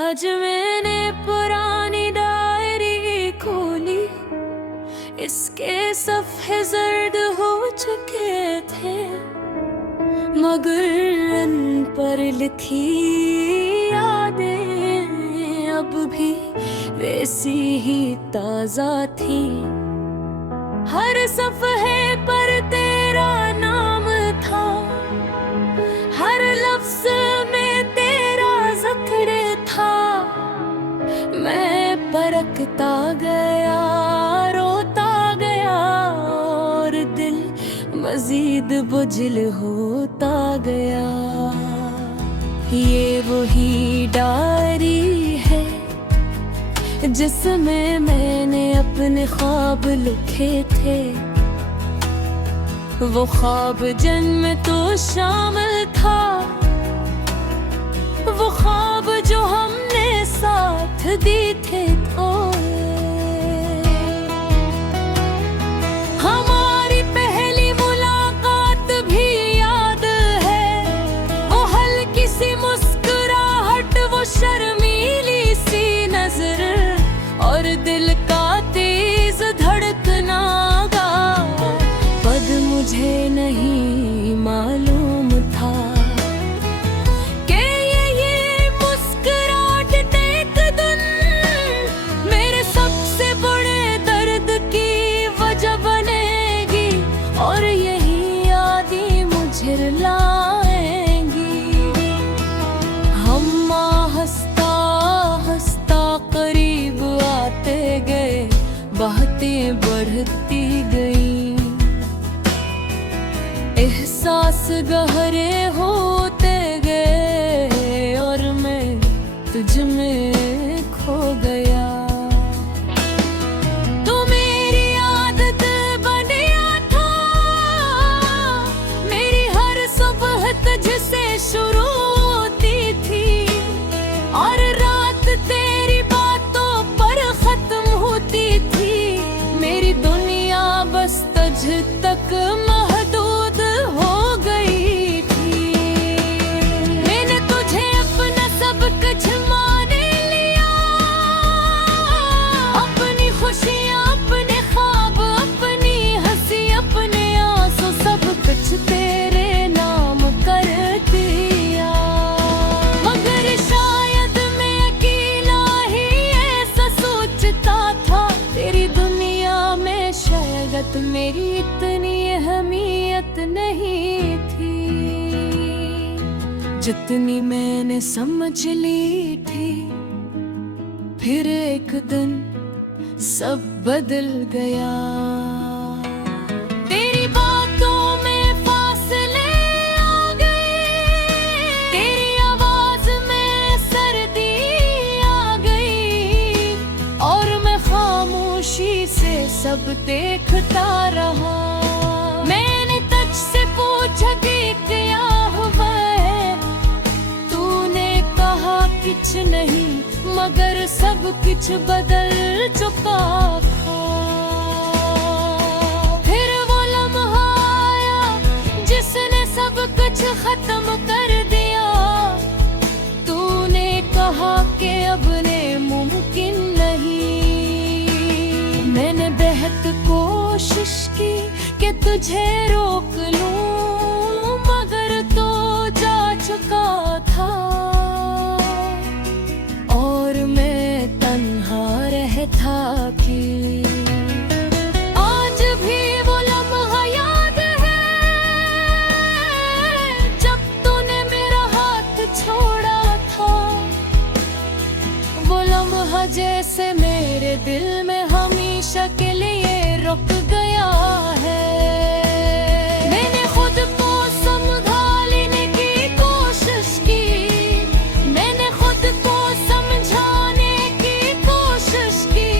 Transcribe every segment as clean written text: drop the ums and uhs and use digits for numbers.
आज मैंने पुरानी डायरी खोली, इसके सफ़े जर्द हो चुके थे, मगर उन पर लिखी यादें अब भी वैसी ही ताज़ा थी। हर सफ़हे पर तेरा नाम था, हर लफ्ज़ में तेरा ज़िक्र था। मैं परखता गया, रोता गया और दिल मज़ीद बुझल होता गया। ये वही डायरी है जिसमें मैंने अपने ख्वाब लिखे थे, वो ख्वाब जिनमें तो शामिल था, वो ख्वाब जो हमने साथ दी थे हमारी पहली मुलाकात भी याद है, वो हल्की सी मुस्कुराहट, वो शर्मीली सी नजर और दिल का तेज धड़कना गा। पद मुझे नहीं मालूम था कि ये मुस्कुराहट एक दिन मेरे सबसे बड़े दर्द की वजह बनेगी, और यही यादें मुझे रुलाएंगी। हम हंसता हंसता करीब आते गए, बातें बढ़ती गई, एहसास गहरे होते गए और मैं तुझ में खो गया। तू मेरी आदत बन गया था, मेरी हर सुबह तुझसे शुरू होती थी, और रात तेरी बातों पर खत्म होती थी। मेरी दुनिया बस तुझ तक महदूद हो गई थी। मैंने तुझे अपना सब कुछ मान लिया, अपनी खुशियाँ, अपने ख्वाब, अपनी हंसी, अपने आंसू, सब कुछ तेरे नाम कर दिया। मगर शायद मैं अकेला ही ऐसा सोचता था, तेरी दुनिया में शायद मेरी इतनी अहमियत नहीं थी जितनी मैंने समझ ली थी। फिर एक दिन सब बदल गया, तेरी बातों में फासले आ गए, तेरी आवाज में सर्दी आ गई, और मैं खामोशी से सब देखता रहा। मैंने तुझसे पूछा कि क्या हुआ है, तूने कहा कुछ नहीं, मगर सब कुछ बदल चुका था। फिर वो लम्हा आया जिसने सब कुछ खत्म कर दिया, तूने कहा कि अब ने मुमकिन नहीं। मैंने बेहद कोशिश की कि तुझे रोक लूं, मगर तो जा चुका था, और मैं तन्हा रहता कि आज भी वो लम्हा याद है जब तूने मेरा हाथ छोड़ा था। वो लम्हा जैसे मेरे दिल में हमेशा के लिए रुक गया है। मैंने खुद को समझा लेने की कोशिश की, मैंने खुद को समझाने की कोशिश की,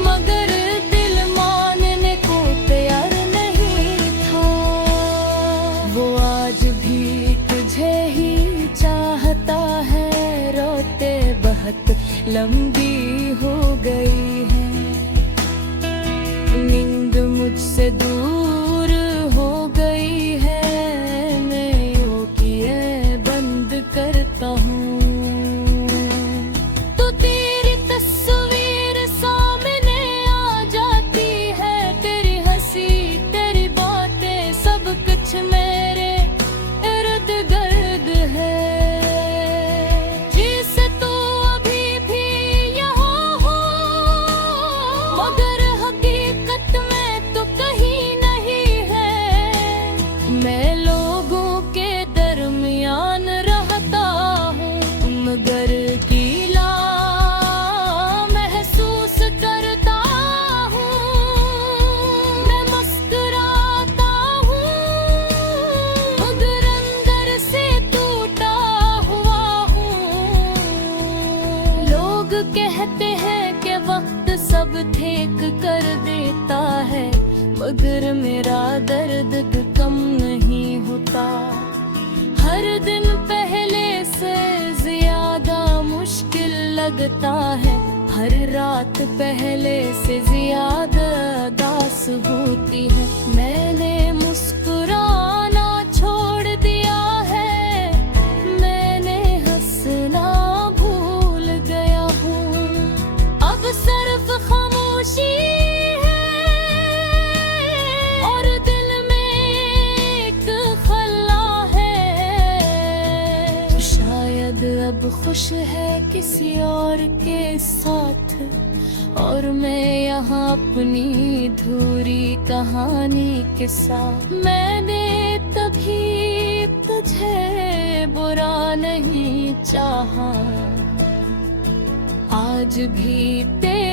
मगर दिल मानने को तैयार नहीं था। वो आज भी तुझे ही चाहता है, रोते बहुत लंबी हो गई है, नींद मुझसे दूर हो गई है। मैं यूं किए बंद करता हूँ, लोग कहते हैं कि वक्त सब ठीक कर देता है, मगर मेरा दर्द कम नहीं होता। हर दिन पहले से ज्यादा मुश्किल लगता है, हर रात पहले से ज्यादा दास होती है। मैंने मुस्कुराना छोड़ दिया है, मैंने हंसना भूल गया हूँ। अब सिर्फ खामोशी है और दिल में एक खला है। तो शायद अब खुश है किसी और के साथ, और मैं यहाँ अपनी धूरी कहानी के साथ। मैंने तभी तुझे बुरा नहीं चाहा, आज भी तेरे